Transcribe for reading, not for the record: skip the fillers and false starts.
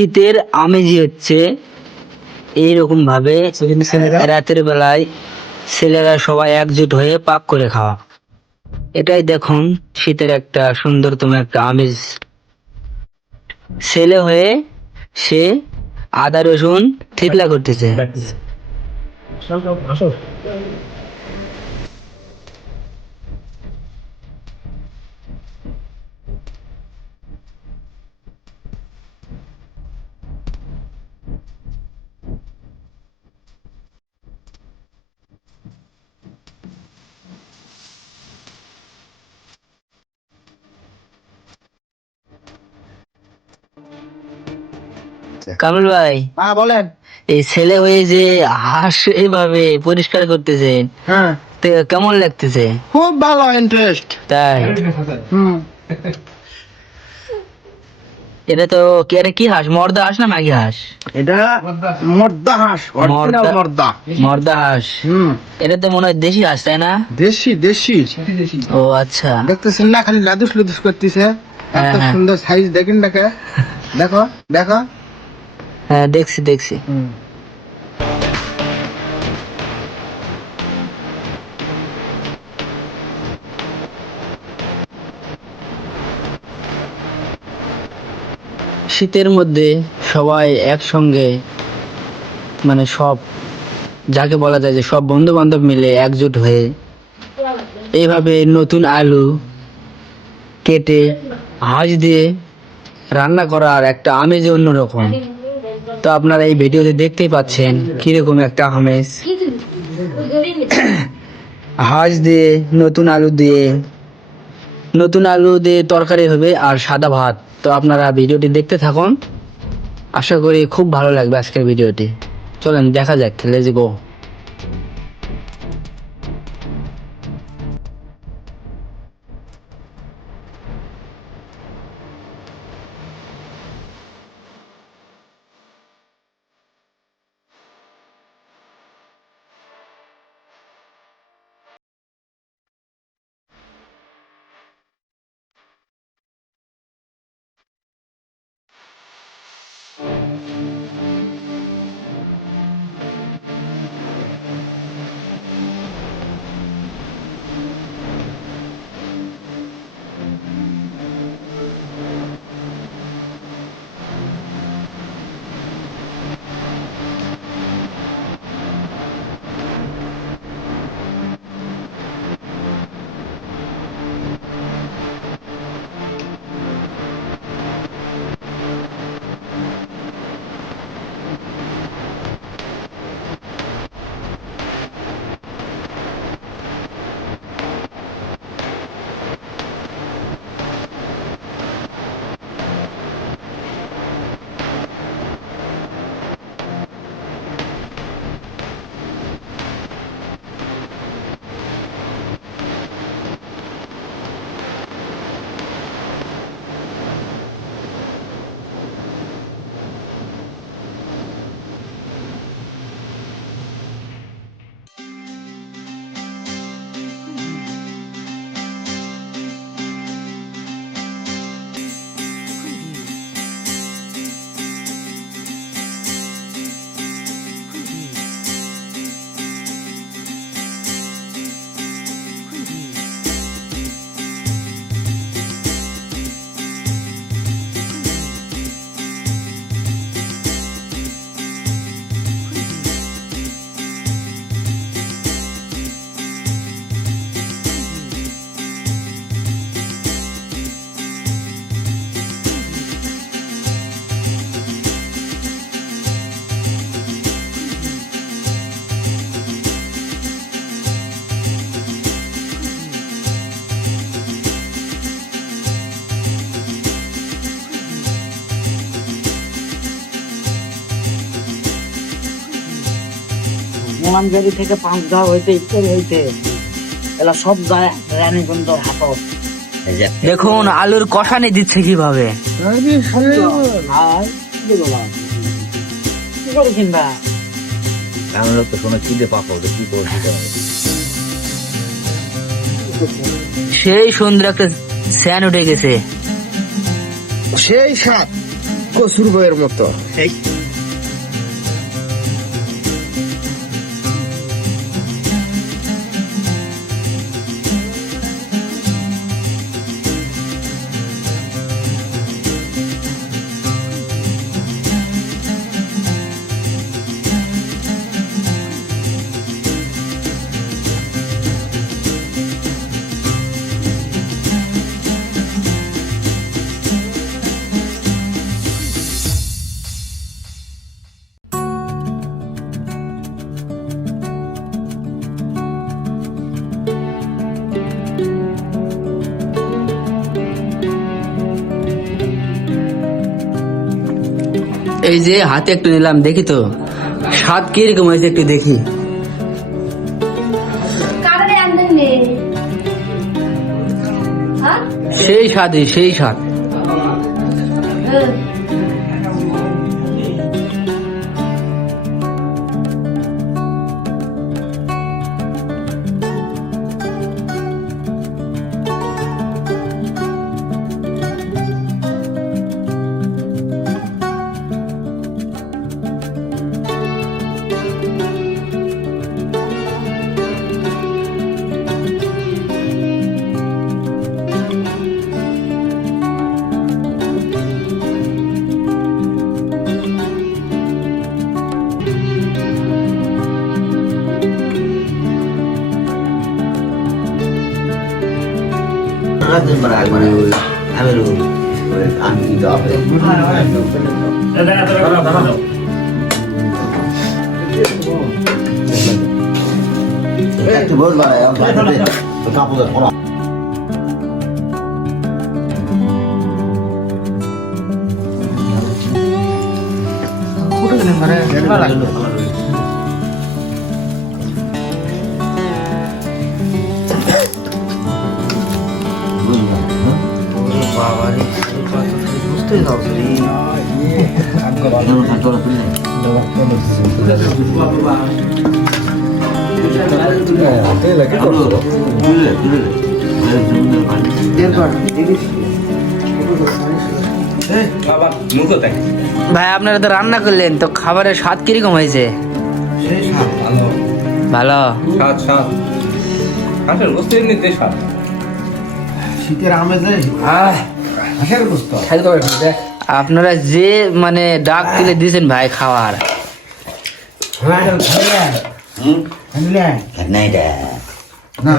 শীতের আমেজই হচ্ছে এইরকম ভাবে রাতের বেলায় ছেলেরা সবাই একজোট হয়ে পাক করে খাওয়া। এটাই দেখুন শীতের একটা সুন্দরতম একটা আমেজ। ছেলে হয়ে সে আদা রসুন থেতলা করতেছে। কামরুল ভাই, হ্যাঁ বলেন। এই ছেলে হয়ে যে হাঁস এইভাবে পরিষ্কার করতেছেন, হ্যাঁ, তো কেমন লাগতেছে? খুব ভালো ইন্টারেস্ট। তাই? হুম, এটা তো এটা কি হাঁস, মর্দা হাঁস না মাগি হাঁস? এটা মর্দা হাঁস, অরিজিনাল মর্দা। মর্দা হাঁস। হুম, এটা তো মনে হয় দেশি হাঁস, তাই না? দেশি দেশি। ও আচ্ছা। দেখতেছেন না, খালি লাদুস লুদুস করতেছে। এত হ্যাঁ। সুন্দর সাইজ দেখেন দেখে। দেখো দেখো। হ্যাঁ দেখছি দেখছি। হুম, শীতের মধ্যে সবাই একসঙ্গে, মানে সব, যাকে বলা যায় যে সব বন্ধু বান্ধব মিলে একজোট হয়ে এইভাবে নতুন আলু কেটে হাঁস দিয়ে রান্না করার একটা আমেজ অন্যরকম। তো আপনারা এই ভিডিওতে দেখতেই পাচ্ছেন কিরকম একটা আমেজ। হাঁস দিয়ে নতুন আলু দিয়ে তরকারি হবে আর সাদা ভাত। তো আপনারা ভিডিওটি দেখতে থাকুন, আশা করি খুব ভালো লাগবে আজকের ভিডিওটি। চলেন দেখা যাক, লেটস গো। মোলামগাড়ি থেকে 5 গাঁও হইতে ইত্যাদি হইতে এলা সব গায়ে রানী গন্ধ হাতত। দেখুন আলুর কষানি দিচ্ছে কিভাবে। আরে শালা, আর কি বলা, কি করে কিনবা? আমরা তো শোনা কি দিয়ে পাবো, কি করছি। সেই সুন্দর একটা স্যান উঠে গেছে। সেই স্বাদ। কসুর বইয়ের মতো। এই যে হাতে একটু নিলাম, দেখি তো স্বাদ কিরকম হয়েছে, একটু দেখি। সেই স্বাদই, সেই স্বাদ। ভাই আপনারা তো রান্না করলেন, তো খাবারের স্বাদ কিরকম হয়েছে? ভালো। শীতের আমেজে হাঁসের গোস্ত। আপনারা যে মানে ডাক তুলে দিয়েছেন ভাই খাওয়ার, না